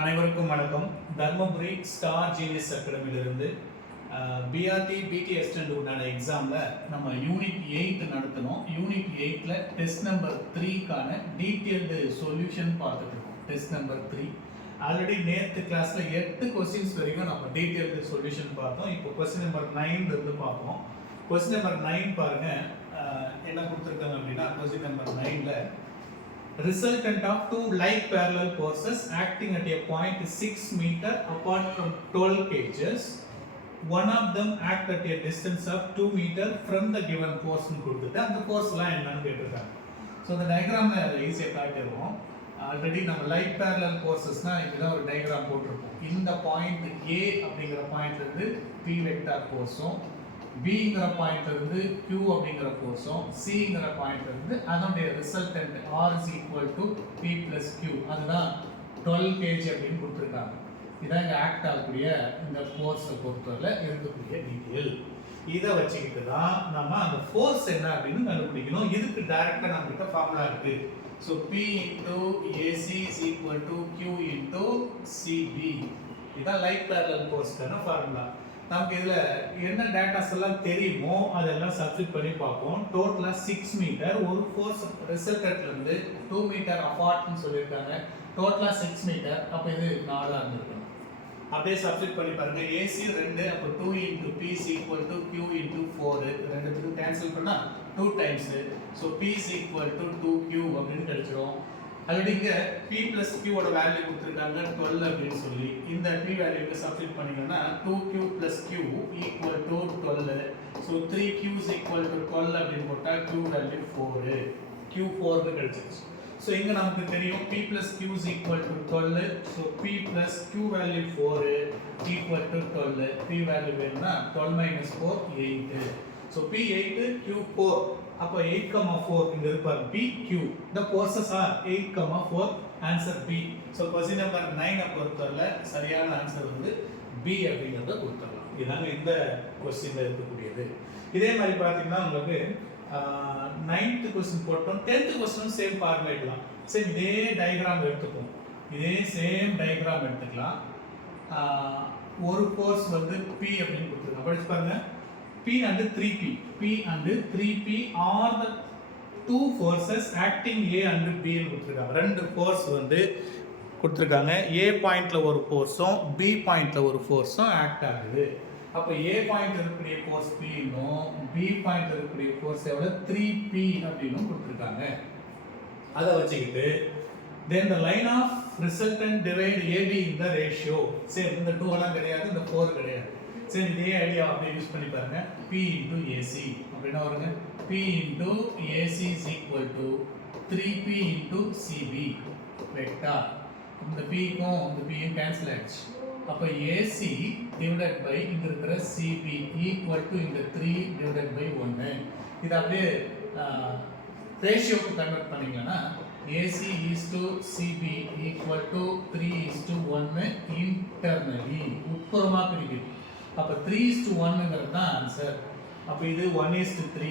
அனைவருக்கும் வணக்கம். Dharmapuri star genius அகாடமியிலிருந்து பிஆர்டி பிடி எக்ஸ்டெண்ட் உண்டான எக்ஸாமில் நம்ம யூனிட் 8 நடத்தணும். யூனிட் 8ல் டெஸ்ட் நம்பர் 3க்கான டீட்டெயில்டு சொல்யூஷன் பார்த்துட்டு இருக்கோம். டெஸ்ட் நம்பர் 3 ஆல்ரெடி நேற்று கிளாஸில் 8 கொஸ்டின்ஸ் வரைக்கும் நம்ம டீட்டெயில்டு சொல்யூஷன் பார்த்தோம். இப்போ கொஸ்டின் நம்பர் 9 இருந்து பார்ப்போம். கொஸ்டின் நம்பர் 9 பாருங்கள் என்ன கொடுத்துருக்காங்க அப்படின்னா, கொஸ்டின் நம்பர் 9ல் resultant of two like parallel forces acting at a point 6 meter apart from 12 cages, one of them act at a distance of 2 meter from the given force னு கொடுத்துட்டு அந்த ஃபோர்ஸ்லாம் என்னன்னு கேட்டிருக்காங்க. ஸோ இந்த டயக்ராமை ஈஸியாக காட்டிடுவோம். ஆல்ரெடி நம்ம like parallel ஃபோர்ஸஸ்னால் இப்படிதான் ஒரு டயக்ராம் போட்டிருப்போம். இந்த பாயிண்ட் ஏ அப்படிங்கிற பாயிண்ட்லேருந்து பி வெக்டார் ஃபோர்ஸும், பிங்கிற பாயிண்ட்ல இருந்து Q அப்படிங்கிற ஃபோர்ஸும், சிங்கிற பாயிண்ட்ல இருந்து அதனுடைய resultant R is equal to P plus Q, அதுதான் 12 kg அப்படின்னு கொடுத்துருக்காங்க. இதான் இங்கே ஆக்ட் ஆகக்கூடிய இந்த ஃபோர்ஸை பொறுத்தவரை இருக்கக்கூடிய டீட்டெயில். இதை வச்சுக்கிட்டு தான் நம்ம அந்த ஃபோர்ஸ் என்ன அப்படின்னு கண்டுபிடிக்கணும். இதுக்கு டைரக்டாக நம்ம கிட்ட ஃபார்முலா இருக்கு. So P into AC is equal to Q into CB. இதான் லைக் பேரலல் ஃபோர்ஸ்க்கான ஃபார்முலா. நமக்கு இதில் என்ன டேட்டாஸ் எல்லாம் தெரியுமோ அதெல்லாம் சப்ஸ்டிட் பண்ணி பார்ப்போம். டோட்டலாக 6 மீட்டர், ஒரு ஃபோர்ஸ் ரிசல்டன்ட்லேருந்து 2 மீட்டர் அபார்ட்னு சொல்லியிருக்காங்க. டோட்டலாக 6 மீட்டர், அப்போ இது 4 இருந்திருக்கணும். அப்படியே சப்ஸ்டிட் பண்ணி பாருங்க. ஏசி 2, அப்போ 2 into P is equal to Q into 4, ரெண்டுத்துக்கும் கேன்சல் பண்ணால் 2 times. So P is equal to 2Q அப்படின்னு கிடைச்சிரும். ஆல்ரெடி இங்கே P plus Q ஓட வேல்யூ கொடுத்துருக்காங்க 12 அப்படின்னு சொல்லி, இந்த P வேல்யூக்கு சப்ஸ்டிட் பண்ணிங்கன்னா 2Q plus Q equal to 12. So 3Q is equal to 12 அப்படின்னு போட்டால் Q வேல்யூ 4, Q4 கிடைச்சிருச்சு. ஸோ இங்கே நமக்கு தெரியும் P plus Q is equal to 12. So P plus Q value 4 equal to 12. P value வேணும்னா 12 minus 4 8. So P 8, Q 4. அப்போ 8,4 இங்க இருப்பாரு PQ. the forces are 8,4. Answer B. So question number 9 பொறுத்தவரை சரியான ஆன்சர் வந்து B அப்படிங்கிறத கொடுத்துடலாம். இதாங்க இந்த கொஸ்டின்ல இருக்கக்கூடியது. இதே மாதிரி பார்த்தீங்கன்னா உங்களுக்கு 9th கொஸ்டின் போட்டோம். 10th கொஸ்டின் சேம் ஃபார்மேட் தான். சேம் இதே டயக்ராம் எடுத்துப்போம். இதே சேம் டயக்ராம் எடுத்துக்கலாம். ஒரு ஃபோர்ஸ் வந்து P அப்படின்னு கொடுத்துருக்காங்க. படிச்சு பாருங்க. P and 3P. P and 3P are the two forces acting A and B னு கொடுத்துருக்காங்க. ரெண்டு ஃபோர்ஸ் வந்து கொடுத்துருக்காங்க. A பாயிண்ட்ல ஒரு ஃபோர்ஸும் B பாயிண்ட்ல ஒரு ஃபோர்ஸும் ஆக்ட் ஆகுது. அப்போ A பாயிண்ட் இருக்கக்கூடிய ஃபோர்ஸ் P னும் B பாயிண்ட் இருக்கக்கூடிய ஃபோர்ஸ் எவ்வளோ 3P அப்படின்னு கொடுத்துருக்காங்க. அதை வச்சுக்கிட்டு then the line of resultant divide AB in the ratio. சரி, இந்த 2 எல்லாம் கிடையாது, இந்த 4 கிடையாது. சரி, இதே ஐடியா அப்படியே யூஸ் பண்ணி பாருங்க. P into AC அப்படின்னா வருங்க P into AC is equal to 3P into CB vector. இந்த Pக்கும் இந்த Pயும் கேன்சல் ஆயிடுச்சு. அப்போ AC divided by இங்க இருக்கிற CB equal to இந்த 3 divided by 1. இது அப்படியே ரேஷியோக்கு கன்வெர்ட் பண்ணீங்கன்னா AC is to CB equal to 3 is to 1 internally உட்புறமா பிரிக்குது. அப்போ 3:1ங்கிறது தான் ஆன்சர். அப்போ இது 1:3,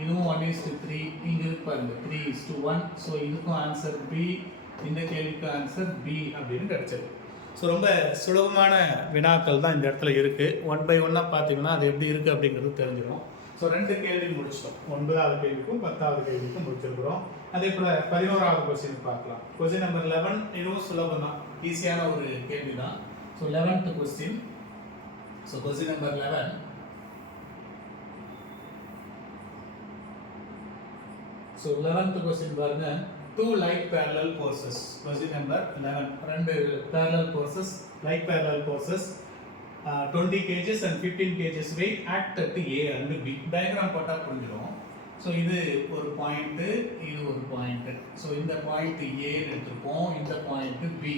இதுவும் 1:3, இங்கே இருக்கு பாருங்க 3:1. ஸோ இதுக்கும் ஆன்சர் B, இந்த கேள்விக்கு ஆன்சர் B அப்படின்னு கிடைச்சது. ஸோ ரொம்ப சுலபமான வினாக்கள் தான் இந்த இடத்துல இருக்குது. 1 by 1 பார்த்தீங்கன்னா அது எப்படி இருக்குது அப்படிங்கிறது தெரிஞ்சிடும். ஸோ 2 கேள்வி முடிச்சிட்டோம். 9வது கேள்விக்கும் 10வது கேள்விக்கும் முடிச்சிருக்கிறோம். அதே போல் 11வது கொஸ்டின் பார்க்கலாம். கொஸ்டின் நம்பர் 11 இதுவும் சுலபம் தான், ஈஸியான ஒரு கேள்வி தான். So 11th question. So question number 11. So 11th question பாருங்க. Two like parallel forces. Question number 11. ரெண்டு parallel forces, like parallel forces, 20 kg and 15 kg weight act at A and B. Diagram போட்டா புரிஞ்சிடும். ஸோ இது ஒரு point, இது ஒரு point. So இந்த point A எடுத்துப்போம், இந்த பாயிண்ட் B.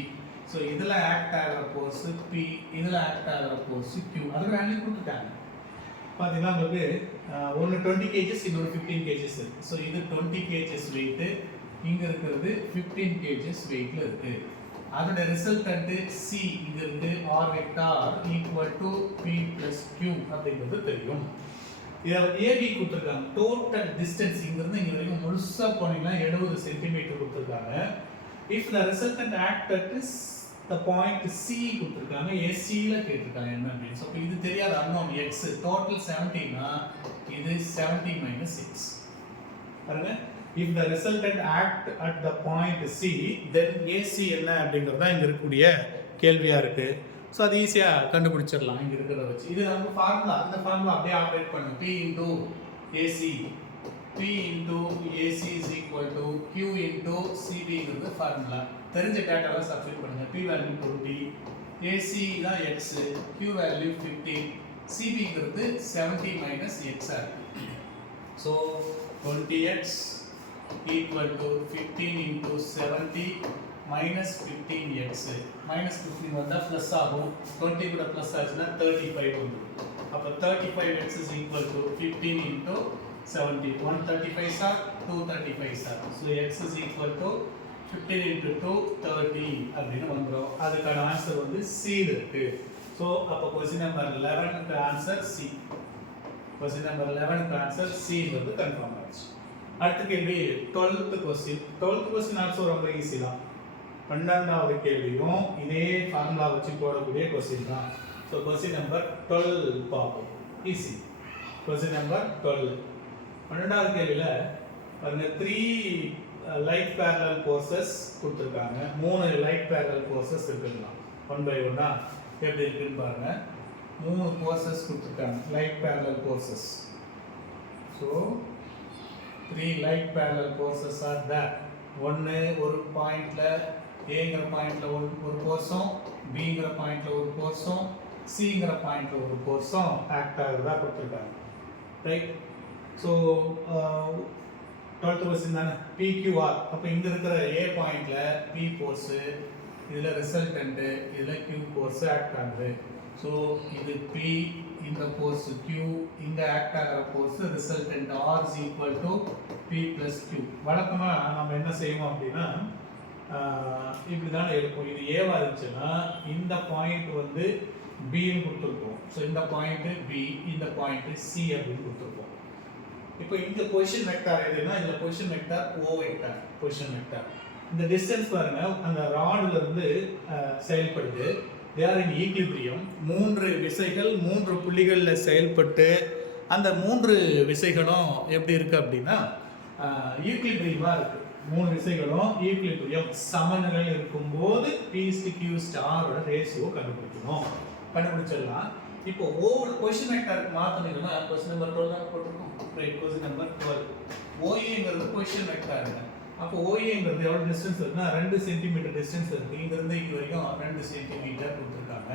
ஸோ இதில் ஆக்ட் ஆகிற ஃபோர்ஸ் P, இதில் ஆக்ட் ஆகிற ஃபோர்ஸ் Q. அது வேல்யூ கொடுத்துட்டாங்க. பார்த்தீங்கன்னா உங்களுக்கு ஒன்று 20 kg, இன்னொரு 15 kg இருக்குது. ஸோ இது 20 kg வெயிட்டு, இங்கே இருக்கிறது 15 kg வெயிட்டில் இருக்குது. அதோட ரிசல்டன்ட்டு C இங்கே இருந்து R vector equal to P plus Q அப்படிங்கிறது தெரியும். இதில் AB கொடுத்துருக்காங்க. டோட்டல் டிஸ்டன்ஸ் இங்கேருந்து இங்கே வரைக்கும் முழுசாக போனீங்கன்னா 70 சென்டிமீட்டர் கொடுத்துருக்காங்க. If the resultant act at the point C கொடுத்திருக்காங்க AC ல கேட்டிருக்காங்க என்ன அப்படின்னு. சோ இது தெரியாத unknown x total 70 னா இது 70 minus 6. பாருங்க, if the resultant act at the point C then AC என்ன அப்படிங்கறது தான் இங்க இருக்கக்கூடிய கேள்வியா இருக்கு. சோ அது ஈஸியா கண்டுபிடிச்சிரலாம் இங்க இருக்கிறத வச்சு. இது நம்ம ஃபார்முலா, அந்த ஃபார்முலா அப்படியே ஆபரேட் பண்ணுங்க. P into AC, P into AC is equal to Q into CB ங்கிறது ஃபார்முலா. தெரிஞ்ச டேட்டாவை சப்ஸ்டிட்யூட் பண்ணுங்க. P வேல்யூ 20, AC தான் x, Q வேல்யூ 15, CB ங்கிறது 70 minus x ஆ இருக்கு. So 20x equal to 15 into 70 minus 15x. minus 15 வந்தா plus ஆகும். 20 கூட plus ஆச்சுன்னா 35 வந்துடும். அப்ப 35x is equal to 15 into 70. 135 are 235 are. So x is equal to 15 into 2 30 அப்படின்னு வந்துரும். அதுக்கான ஆன்சர் வந்து C இருக்கு. So அப்ப क्वेश्चन நம்பர் 11 க்கு ஆன்சர் C. क्वेश्चन நம்பர் 11 க்கு ஆன்சர் C வந்து கன்ஃபார்ம் ஆச்சு. அடுத்த கேள்வி 12th question. 12th question also ரொம்ப ஈஸி தான். 12வது கேள்வியும் இதே ஃபார்முலா வச்சு போடக்கூடிய क्वेश्चन தான். So क्वेश्चन நம்பர் 12 பாப்போம். ஈஸி. Question number 12. 12வது கேள்வியில பாருங்க 3 லைட் parallel courses கொடுத்திருக்காங்க. 3 லைட் parallel courses இருக்குங்க. 1 by 1 எப்படி இருக்குன்னு பாருங்க. 3 courses கொடுத்திருக்காங்க. Light parallel courses. So 3 light parallel courses are there. ஒன்னு ஒரு பாயிண்ட்ல ஏங்கிற பாயிண்ட்ல ஒரு கோர்ஸும், பிங்கிற பாயிண்ட்ல ஒரு கோர்ஸும், சிங்கிற பாயிண்ட்ல ஒரு கோர்ஸும் ஆக்ட் ஆகுறதா கொடுத்துருக்காங்க. ரைட். ஸோ 12th கொஸ்டின் தானே PQR. அப்போ இங்க இருக்கிற ஏ பாயிண்ட்ல P கோர்ஸ், இதுல ரிசல்டன்ட், இதுல Q கோர்ஸ் ஆக்ட் ஆகுது. ஸோ இது P, இந்த கோர்ஸ் Q, இங்க ஆக்ட் ஆகிற course resultant R is equal to P plus Q. வழக்கமா நம்ம என்ன செய்வோம் அப்படின்னா இப்படி தானே இருக்கும். இது ஏவா இருந்துச்சுன்னா இந்த பாயிண்ட் வந்து பின்னு கொடுத்துருப்போம். ஸோ இந்த பாயிண்ட் B, இந்த பாயிண்ட் C அப்படின்னு கொடுத்துருப்போம். இப்போ இந்த பொசிஷன் வெக்டார் எதுனா இதுல position vector O vector, position vector. இந்த டிஸ்டன்ஸ் பாருங்க அந்த ராடுல இருந்து செயல்படுது. they are in equilibrium. 3 விசைகள் 3 புள்ளிகள்ல செயல்பட்டு அந்த 3 விசைகளும் எப்படி இருக்கு அப்படின்னா ஈக்விலிபிரியமா இருக்கு. 3 விசைகளும் ஈக்விலிபிரியம் சமநிலையில் இருக்கும்போது P/Q ஓட ரேஷியோ கண்டுபிடிச்சிடலாம். இப்போ ஓவர் பொசிஷன் வெக்டாருக்கு மாத்தணும்னா क्वेश्चन நம்பர் 12 தான் போட்டுருக்கோம். ரைட். Question number 12. OA ங்கிறது பொசிஷன் வெக்டாருங்க. அப்போ OA ங்கிறது எவ்வளவு டிஸ்டன்ஸ் இருக்குன்னா 2 சென்டிமீட்டர் டிஸ்டன்ஸ் இருக்கு. இங்க இருந்து இங்க வரைக்கும் 2 சென்டிமீட்டர் கொடுத்திருக்காங்க.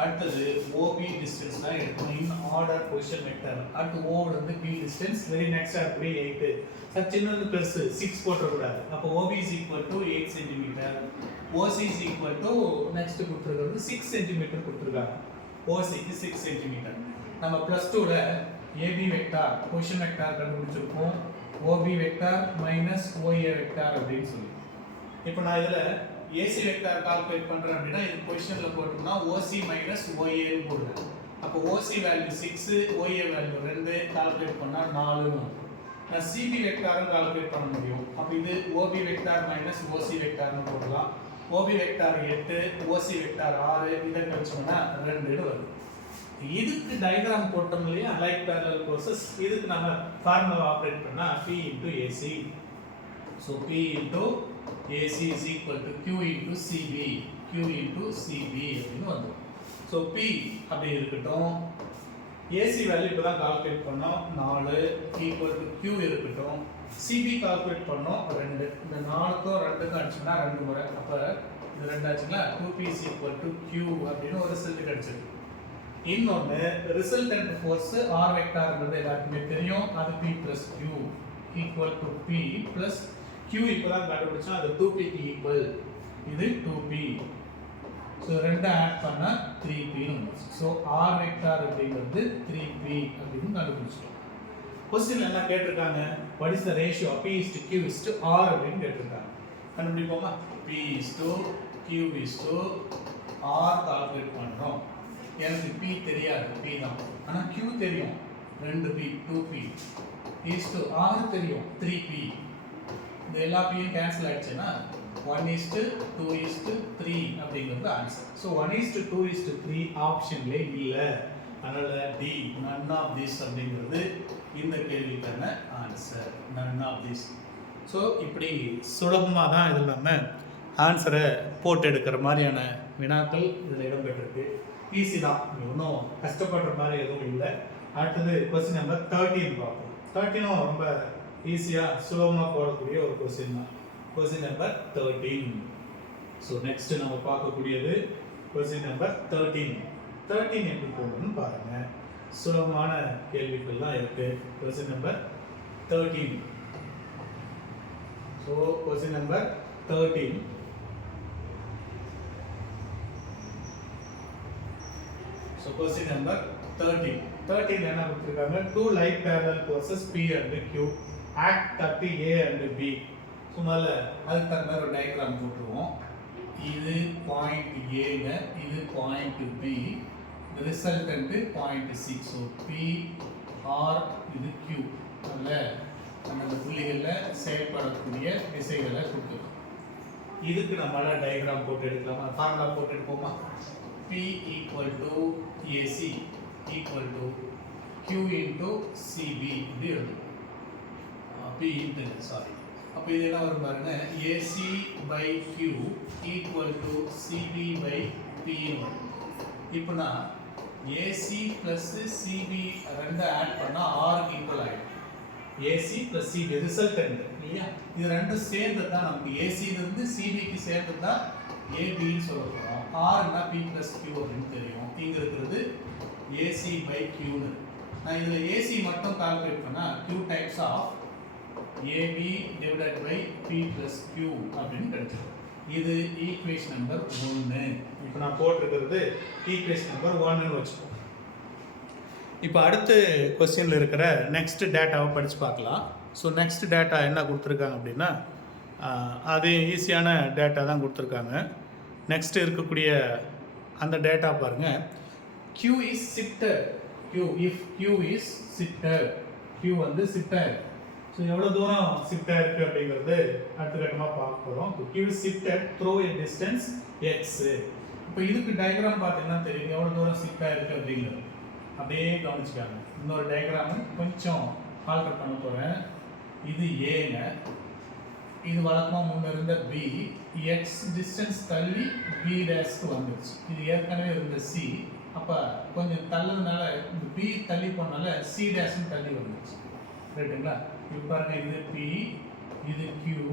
அடுத்தது OB டிஸ்டன்ஸ் தான் எடுக்கணும் இன் ஆர்டர் பொசிஷன் வெக்டர். அடுத்து O வந்து B distance, very next order 8. Sir சின்னது பெருசு 6 போட கூடாது. அப்போ OB is equal to 8 centimetre. OC is equal to next கொடுத்திருக்கிறது 6 சென்டிமீட்டர் கொடுத்திருக்காங்க. OC க்கு 6 சென்டிமீட்டர். நம்ம +2ல AB வெக்டார் பொசிஷன் வெக்டார் கண்டுபிடிச்சிருக்கோம். OB vector minus OA vector அப்படின்னு சொல்லி. இப்போ நான் இதுல AC வெக்டார் கால்குலேட் பண்றேன் அப்படின்னா இது பொசிஷன்ல போட்டோம்னா OC மைனஸ் OA ன்னு போடுறேன். அப்போ OC value 6, OA value 2 calculate பண்ணா 4 ன்னு வரும். நான் CB வெக்டாரும் கால்குலேட் பண்ண முடியும். அப்போ இது OB வெக்டார் மைனஸ் OC வெக்டார்னு போடலாம். OB வெக்டார் 8, OC வெக்டார் 6, இதை கழிச்சோம்னா 2 ன்னு வரும். இதுக்கு டயகிராம் போட்டோம் இல்லையா லைட் parallel courses, இதுக்கு நம்ம ஃபார்முலா ஆபரேட் பண்ணா P into AC. So P into AC is equal to Q into CB, Q into CB அப்படின்னு வந்துரும். So P அப்படி இருக்கட்டும். AC வேல்யூ இப்பதான் கால்குலேட் பண்ணோம் 4 equal to Q இருக்கட்டும். CB கால்குலேட் பண்ணோம் 2. இந்த 4க்கும் 2க்கும் அடிச்சோம்னா 2 முறை. அப்ப இது 2 ஆச்சுங்களா 2P is equal to Q அப்படின்னு ஒரு ரிசல்ட் கிடைச்சிருக்கு. இன்னொன்று ரிசல்டன்ட் ஃபோர்ஸ் R வெக்டார்ங்கிறது எல்லாருக்குமே தெரியும். அது P plus Q equal to P plus Q இப்போதான் கண்டுபிடிச்சா அது 2P க்கு ஈக்குவல். இது 2P. ஸோ 2 ஆட் பண்ணா 3P ன்னு வந்துச்சு. ஸோ R வெக்டார் அப்படிங்கிறது 3P அப்படின்னு கண்டுபிடிச்சிட்டோம். கொஸ்டின்ல என்ன கேட்டிருக்காங்க? what is the ratio of P is to Q is to R அப்படின்னு கேட்டிருக்காங்க. கண்டுபிடிப்போமா? P is to Q is to R calculate பண்றோம். எனக்கு P தெரியாது, P தான். ஆனா Q தெரியும் 2P 2P is to R தெரியும் 3P. இந்த எல்லா Pயும் கேன்சல் ஆயிடுச்சுன்னா 1:2:3 அப்படிங்கிற ஆன்சர். ஸோ 1:2:3 ஆப்ஷன்லே இல்லை. அதனால டி none of this அப்படிங்கிறது இந்த கேள்விக்கான answer. none of this. So இப்படி சுலபமாக தான் இதில் நம்ம ஆன்சரை போட்டு எடுக்கிற மாதிரியான வினாக்கள் இதில் இடம்பெற்றிருக்கு. ஈஸி தான், ஒன்றும் கஷ்டப்படுற மாதிரி எதுவும் இல்லை. அடுத்தது கொஸ்டின் நம்பர் 13 பார்ப்போம். 13 ரொம்ப ஈஸியாக சுலபமாக போடக்கூடிய ஒரு கொஸ்டின் தான். Question number 13. ஸோ நெக்ஸ்ட் நம்ம பார்க்கக்கூடியது கொஸ்டின் நம்பர் 13. 13 எப்படி போடணும்னு பாருங்க. சுலபமான கேள்விகள் தான் இருக்கு. Question number 13. So question number 13. So question number 13. 13 என்ன கொடுத்துருக்காங்க? 2 light parallel courses P and Q act at A and B. So முதல்ல அதுக்கு தகுந்த மாதிரி ஒரு டயக்ராம் போட்டுருவோம். இது பாயிண்ட் ஏங்க, இது point B, resultant point C. So P R இது கியூ. அதில் அந்த புள்ளிகளில் செயல்படக்கூடிய திசைகளை கொடுத்துருக்கோம். இதுக்கு நம்மளால் டயக்ராம் போட்டு எடுக்கலாமா? ஃபார்முலா போட்டு எடுப்போமா? P equal to AC equal to Q into CB இப்படி எழுதும். P into sorry. அப்போ இது என்ன வரும் பாருங்க, AC by Q equal to CB by P வரும். இப்போ நான் AC plus CB ரெண்டு ஆட் பண்ணால் R ஈக்குவல் ஆகிடும். AC plus CB ரிசல்டன்ட் இல்லையா? இது ரெண்டும் சேர்ந்து தான் நமக்கு ஏசிலிருந்து சிபிக்கு சேர்ந்து தான் ஏபின்னு சொல்ல போகிறோம். ஆர்னா P plus Q அப்படின்னு தெரியும். இங்கே இருக்கிறது AC by Qன்னு. நான் இதில் AC மட்டும் கால்குலேட் பண்ணால் Q types of AB divided by P plus Q அப்படின்னு கிடைச்சிடும். இது ஈக்குவேஷன் நம்பர் 1. இப்போ நான் போட்டிருக்கிறது ஈக்குவேஷன் நம்பர் 1ன்னு வச்சுக்கோம். இப்போ அடுத்த கொஸ்டினில் இருக்கிற நெக்ஸ்ட் டேட்டாவை படித்து பார்க்கலாம். ஸோ நெக்ஸ்ட் டேட்டா என்ன கொடுத்துருக்காங்க அப்படின்னா, அது ஈஸியான டேட்டா தான் கொடுத்துருக்காங்க. நெக்ஸ்ட் இருக்கக்கூடிய அந்த டேட்டா பாருங்கள். Q is shifted. If Q is shifted, Q வந்து shifted. ஸோ எவ்வளோ தூரம் ஷிஃப்டாக இருக்குது அப்படிங்கிறது அடுத்த கட்டமாக பார்க்க போகிறோம். Q is shifted through a distance x. இப்போ இதுக்கு டயக்ராம் பார்த்தீங்கன்னா தெரியும் எவ்வளோ தூரம் ஷிஃப்டாக இருக்குது அப்படிங்கிறது. அப்படியே கவனிச்சுக்காங்க. இன்னொரு டயக்ராமு கொஞ்சம் ஆல்டர் பண்ண போகிறேன். இது ஏங்க, இது வழக்கமாக முன்னே இருந்த பி, எக்ஸ் டிஸ்டன்ஸ் தள்ளி பி டேஸ்க்கு வந்துடுச்சு. இது ஏற்கனவே இருந்த சி, அப்போ கொஞ்சம் தள்ளதுனால இந்த பி தள்ளி போனால சி டேஷ்னு தள்ளி வந்துடுச்சு. ரைட்டுங்களா? இப்போ பாருங்க, இது பி, இது கியூ,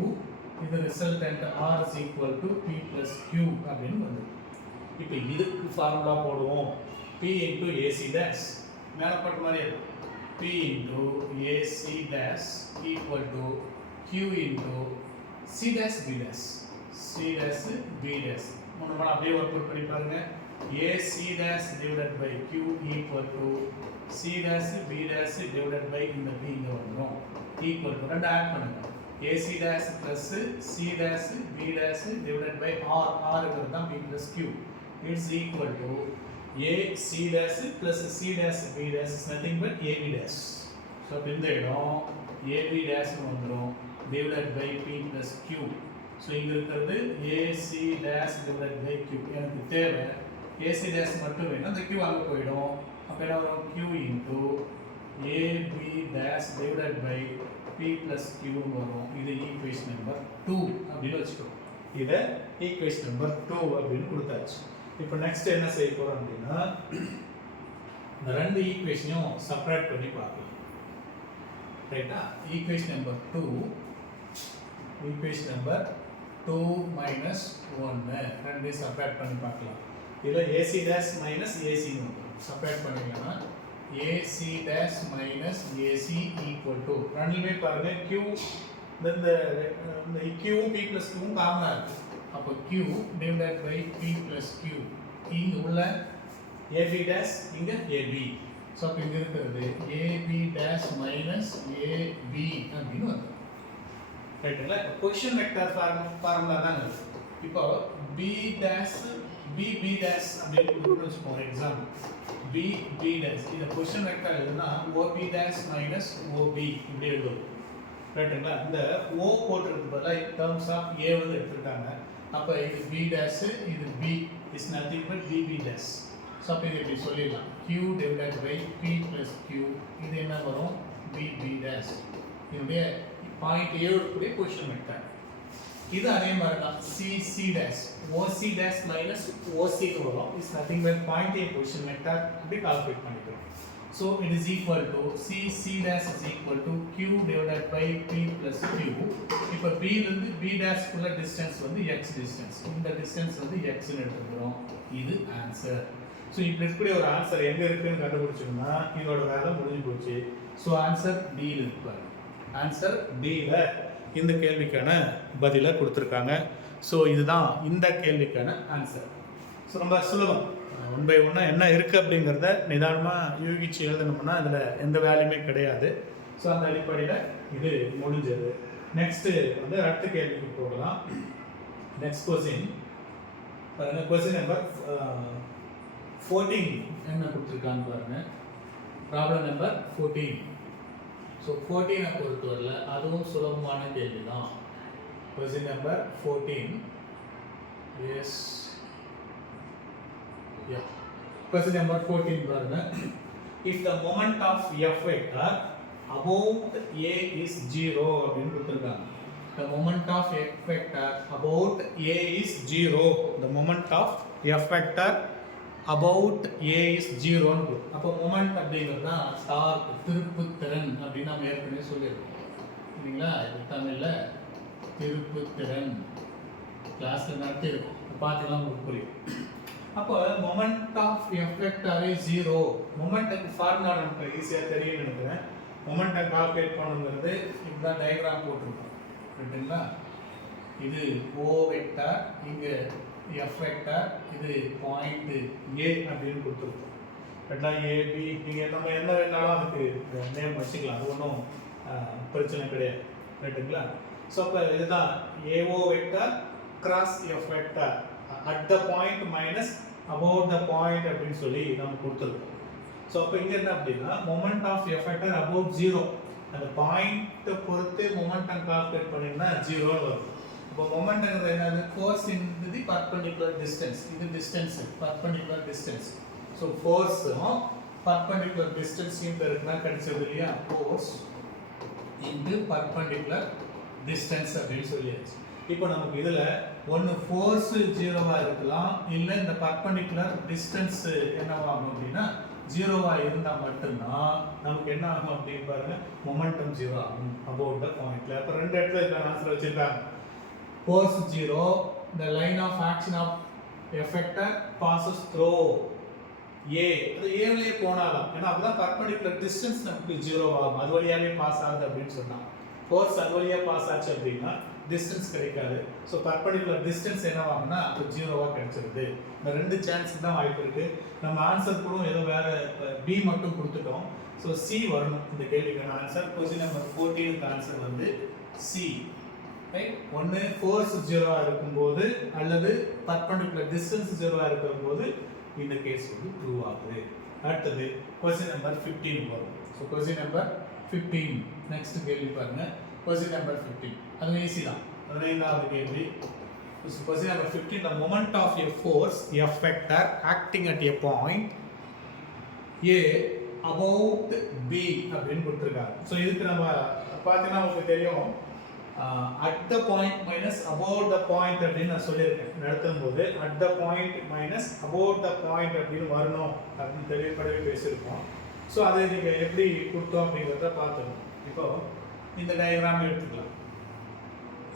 இது resultant R is equal to P plus Q அப்படின்னு வந்து. இப்போ இதுக்கு ஃபார்முலா போடுவோம். பி இன்டூ ஏசி டேஷ் மேலப்பட்ட மாதிரி இருக்கும். P into AC dash equal to Q into C dash B dash. C dash B dash மூணு நாள் அப்படியே ஒர்க் அவுட் பண்ணி பாருங்க. AC dash divided by Q equal to C dash B dash divided by இந்த P இங்கே வந்துடும். Equal to ரெண்டு add பண்ணுங்க. AC dash plus C dash B dash divided by R. ஆருங்கிறது தான் P plus Q. It's equal to A C dash plus C dash B dash is nothing but AB dash. So இந்த இடம் AB dash வந்துரும் divided by P plus Q. So இங்க இருக்கிறது AC dash divided by Q. எனக்கு தேவை AC dash மட்டும் வேணும். அந்த Q அங்க போயிடும். அப்ப என்ன வரும்? Q into AB dash divided by P plus Q வரும். இது ஈக்குவேஷன் நம்பர் 2 அப்படின்னு வச்சுக்கோங்க. இதை ஈக்குவேஷன் நம்பர் 2 அப்படின்னு கொடுத்தாச்சு. இப்போ நெக்ஸ்ட் என்ன செய்ய போகிறோம் அப்படின்னா, இந்த ரெண்டு ஈக்குவேஷனையும் செப்பரேட் பண்ணி பார்க்கலாம். ரைட்டா? Equation number 2, equation number 2 minus 1 ரெண்டையும் செப்பரேட் பண்ணி பார்க்கலாம். இதில் ஏசி டேஷ் மைனஸ் ஏசின்னு வந்துடும். செப்பரேட் பண்ணிங்கன்னா AC dash minus a c equal to ரெண்டுமே பாருங்கள் கியூ இந்த கியூவும் பி ப்ளஸ் கியூவும் காமனாக இருக்குது. அப்போ Q divided by P plus Q. இங்கே உள்ள AB dash இங்கே AB. ஸோ அப்போ இங்கே இருக்கிறது AB dash minus AB அப்படின்னு வந்து. ரைட்டுங்களா? இப்போ பொசிஷன் வெக்டர் ஃபார்முலா தாங்க. இப்போ B dash B dash அப்படின்னு கொடுத்து வச்சுக்கோங்க. ஃபார் எக்ஸாம்பிள் B dash இந்த பொசிஷன் வெக்டர் எழுதுனா OB dash minus OB இப்படி எழுதும். ரைட்டுங்களா? இந்த O போட்டிருக்கு பதிலாக டேர்ம்ஸ் ஆஃப் A வந்து எடுத்துருக்காங்க. அப்போ இது b dash இது b is nothing but db dash. So அப்போ இது இப்படி சொல்லிடலாம் q divided by p plus q இது என்ன வரும் bb dash. இதனுடைய பாயிண்ட் a உடைய பொசிஷன் வெக்டர். இது அதே மாதிரி தான் c dash oc dash minus oc ன்னு வரும் is nothing but point a position vector அப்படி கால்குலேட் பண்ணிக்கிறோம். So it is equal to c dash is equal to q divided by p plus q. இப்போ b ல இருந்து b dash குள்ள distance வந்து x distance. இந்த டிஸ்டன்ஸ் வந்து x ன்னு எடுத்துக்கிறோம். இது ஆன்சர். ஸோ இப்படி இருக்கக்கூடிய ஒரு ஆன்சர் எங்க இருக்குன்னு கண்டுபிடிச்சோம்னா இதோட வேலை முடிஞ்சு போச்சு. ஸோ ஆன்சர் D ல இருக்கு. ஆன்சர் D ல இந்த கேள்விக்கான பதிலை கொடுத்துருக்காங்க. ஸோ இதுதான் இந்த கேள்விக்கான ஆன்சர். ஸோ ரொம்ப சுலபம். ஒன் பை ஒன்னாக என்ன இருக்குது அப்படிங்கிறத நிதானமாக யூகிச்சு எழுதணும்னா அதில் எந்த வேலையுமே கிடையாது. ஸோ அந்த அடிப்படையில் இது முடிஞ்சது. நெக்ஸ்ட்டு வந்து அடுத்த கேள்விக்கு போகலாம். நெக்ஸ்ட் கொஸ்டின் பாருங்கள். கொஸ்டின் நம்பர் 14 என்ன கொடுத்துருக்கான்னு பாருங்கள். Problem number 14. ஸோ 14 பொறுத்தவரையில் அதுவும் சுலபமான கேள்வி தான். Question number 14 yes yeah. Question number 14 பாருங்க. If the moment of f vector about a is 0 அப்படின்னு கொடுத்திருக்காங்க. The moment of f vector about a is 0. The moment of f vector about a is 0 ன்னு. அப்போ moment அப்படிங்கிறது தான் dark திருப்புத்திறன் அப்படின்னு நாம ஏற்கனவே சொல்லியிருக்கோம். சரிங்களா? இது தமிழ்ல திருப்புத்திறன் கிளாஸ்ல நடத்தியிருக்கோம். பார்த்தீங்கன்னா உங்களுக்கு புரியும். அப்போ moment of F vector is 0. மொமெண்ட்டுக்கு ஃபார்முலா நமக்கு ஈஸியாக தெரியும் நினைக்கிறேன். மொமெண்ட்டை கால்குலேட் பண்ணுங்கிறது இதுதான் டயக்ராம் போட்டிருக்கோம். ரைட்டுங்களா? இது O வெக்டார், இங்கே எஃப் வெக்டார், இது பாயிண்ட் A அப்படின்னு கொடுத்துருக்கோம். ரைட்டா? AB நீங்கள் நம்ம என்ன வேணாலும் அதுக்கு நேம் வச்சுக்கலாம். அது ஒன்றும் பிரச்சனை கிடையாது. ரைட்டுங்களா? ஸோ அப்போ இதுதான் AO vector cross F vector at the point minus about the point அப்படின்னு சொல்லி நம்ம கொடுத்துருக்கோம். ஸோ அப்போ இங்கே என்ன அப்படின்னா moment of F vector about 0. அந்த பாயிண்ட்டை பொறுத்து மொமெண்டம் கால்குலேட் பண்ணிங்கன்னா 0 வரும். இப்போ மொமெண்ட்ங்கிறது என்னது? Force in the perpendicular distance. இது டிஸ்டன்ஸ், பர்பெண்டிகுலர் டிஸ்டன்ஸ். ஸோ ஃபோர்ஸும் பர்பெண்டிகுலர் டிஸ்டன்ஸையும் பெருக்குனா கிடைச்சது இல்லையா? ஃபோர்ஸ் இன்டு பர்பெண்டிகுலர் டிஸ்டன்ஸ் அப்படின்னு சொல்லியாச்சு. இப்போ நமக்கு இதில் ஒன்று ஃபோர்ஸ் 0வா இருக்கலாம், இல்லை இந்த பர்பெண்டிகுலர் டிஸ்டன்ஸ் என்னவாகும் அப்படின்னா 0வா இருந்தால் மட்டும்தான் நமக்கு என்ன ஆகும் அப்படின்னு பாருங்க, மொமெண்டம் 0 ஆகும் அபவுட் த பாயிண்ட்ல. அப்போ ரெண்டு இடத்துல இதுக்கான ஆன்சர் வச்சிருக்காங்க. Force 0, the line of action of effector passes through A. அது ஏவிலே போனாலும் ஏன்னா அப்பதான் பர்பெண்டிகுலர் டிஸ்டன்ஸ் நமக்கு 0 ஆகும். அது வழியாவே பாஸ் ஆகுது அப்படின்னு சொன்னாங்க. ஃபோர்ஸ் அது வழியா பாஸ் ஆச்சு அப்படின்னா டிஸ்டன்ஸ் கிடைக்காது. ஸோ பர்பெண்டிகுலர் டிஸ்டன்ஸ் என்னவாகும்னா அது 0வா கிடைச்சிருது. இந்த ரெண்டு சான்ஸ் தான் வாய்ப்பு இருக்கு. நம்ம ஆன்சர் கூட ஏதோ வேற பி மட்டும் கொடுத்துட்டோம். ஸோ சி வரணும் இந்த கேள்விக்கான ஆன்சர். கொஸ்டின் நம்பர் 14க்கு ஆன்சர் வந்து சி. ரைட்? ஒன்று ஃபோர்ஸ் 0வா இருக்கும்போது அல்லது பர்பெண்டிகுலர் டிஸ்டன்ஸ் 0வா இருக்கும்போது இந்த கேஸ் வந்து ட்ரூ ஆகுது. அடுத்தது கொஸ்டின் நம்பர் 15 வரும். ஸோ கொஸ்டின் நம்பர் 15 நெக்ஸ்ட் கேள்வி பாருங்க. கொஸ்டின் நம்பர் 15 அது ஈஸி தான். 15வது கேள்வி. Question number 15, the moment of a force F vector acting at a point A about B அப்படின்னு கொடுத்துருக்காங்க. ஸோ இதுக்கு நம்ம பார்த்தீங்கன்னா உங்களுக்கு தெரியும் at the point minus about the point அப்படின்னு நான் சொல்லியிருக்கேன் நடத்தும் போது. at the point minus about the point அப்படின்னு வரணும் அப்படின்னு தெரியப்படவே பேசியிருக்கோம். ஸோ அதை நீங்கள் எப்படி கொடுத்தோம் அப்படிங்கிறத பார்த்துக்கணும். இப்போ இந்த டயக்ராம் எடுத்துக்கலாம்.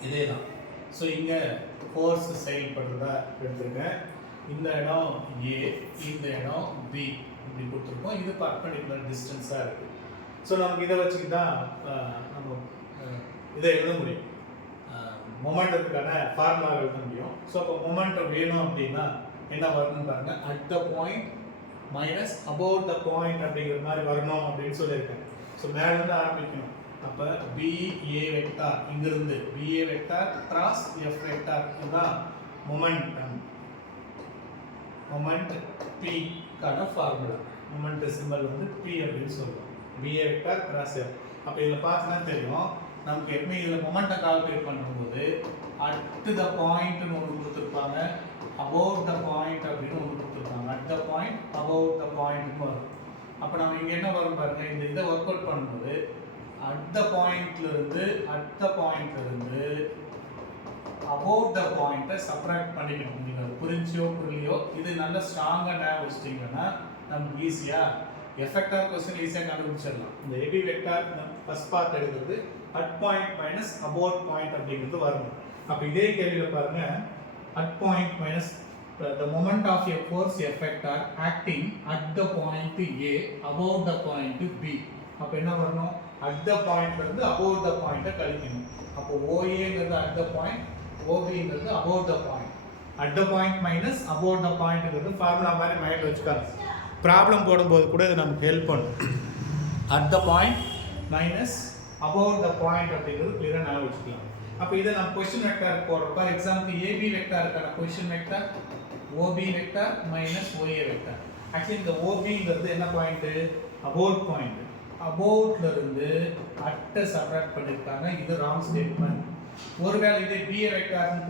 இதே தான். ஸோ இங்கே ஃபோர்ஸ் செயல்படுறதா எடுத்துருக்கேன். இந்த இடம் A, இந்த இடம் B இப்படி கொடுத்துருக்கோம். இது பர்பெண்டிகுலர் டிஸ்டன்ஸாக இருக்குது. ஸோ நமக்கு இதை வச்சுக்கிட்டு தான் நம்ம இதை எழுத முடியும். மொமெண்டத்துக்கான ஃபார்முலா எழுத முடியும். ஸோ அப்போ மொமெண்டம் வேணும் அப்படின்னா என்ன வரணும்னு பாருங்க. At the point minus about the point அப்படிங்கிற மாதிரி வரணும் அப்படின்னு சொல்லியிருக்கேன். ஸோ மேலேருந்து ஆரம்பிக்கணும். அப்போ BA வெக்டார் இங்கிருந்து BA vector cross F vector இதுதான் மொமெண்டம். மொமெண்ட் P-க்கான ஃபார்முலா. மொமெண்ட் சிம்பல் வந்து P அப்படின்னு சொல்லுவோம். BA vector cross F. அப்போ இதில் பார்த்தீங்கன்னா தெரியும் நமக்கு எப்பவுமே இதில் மொமெண்ட்டை கால்குலேட் பண்ணும்போது அட் த பாயிண்ட்னு ஒன்று கொடுத்துருப்பாங்க, அபவுட் த பாயிண்ட் அப்படின்னு ஒன்று கொடுத்துருப்பாங்க. At the point, about the பாயிண்ட்னு வரும். அப்போ நம்ம இங்கே என்ன வரும் பாருங்க, இந்த இதை ஒர்க் அவுட் பண்ணும்போது அட் த பாயிண்ட்லேருந்து அபவுட் த பாயிண்ட்டை சப்ராக்ட் பண்ணிக்கணும். நீங்கள் அது புரிஞ்சியோ புரியலையோ, இது நல்ல ஸ்ட்ராங்காக ஞாபகம் வச்சிட்டிங்கன்னா நமக்கு ஈஸியாக எஃபெக்டாக கொஸ்டின் ஈஸியாக கண்டுபிடிச்சிடலாம். இந்த ஏபி வெக்டார் ஃபர்ஸ்ட் பார்ட் எடுக்கிறது at point minus about point அப்படிங்கிறது வரும். அப்போ இதே கேள்வியில் பாருங்க, at point minus the moment of a force effect are acting at the point A above the point B. அப்போ என்ன வரணும், at the point இருந்து above the point கழிக்கணும். அப்போ OAங்கிறது at the point, OBங்கிறது above the point. at the point minus above the pointங்கிறது formula மாதிரி மைண்டில் வச்சுக்காங்க. ப்ராப்ளம் போடும்போது கூட இது நமக்கு ஹெல்ப் பண்ணும். at the point minus above the point அப்படிங்கிறது கிளியராக ஞாபகம் வச்சுக்கலாம். அப்போ இதை நம்ம கொஸ்டின் வெக்டார் போடுறோம். ஃபார் எக்ஸாம்பிள் ஏபி வெக்டாருக்கான question vector OB vector minus OA vector. Actually இந்த OBங்கிறது என்ன பாயிண்ட், அபவுட் பாயிண்ட். அபவுட்ல இருந்து அட்டை சப்ராக்ட் பண்ணியிருக்காங்க, இது ராங் ஸ்டேட்மெண்ட். ஒருவேளை இதே BA வெக்டார்னு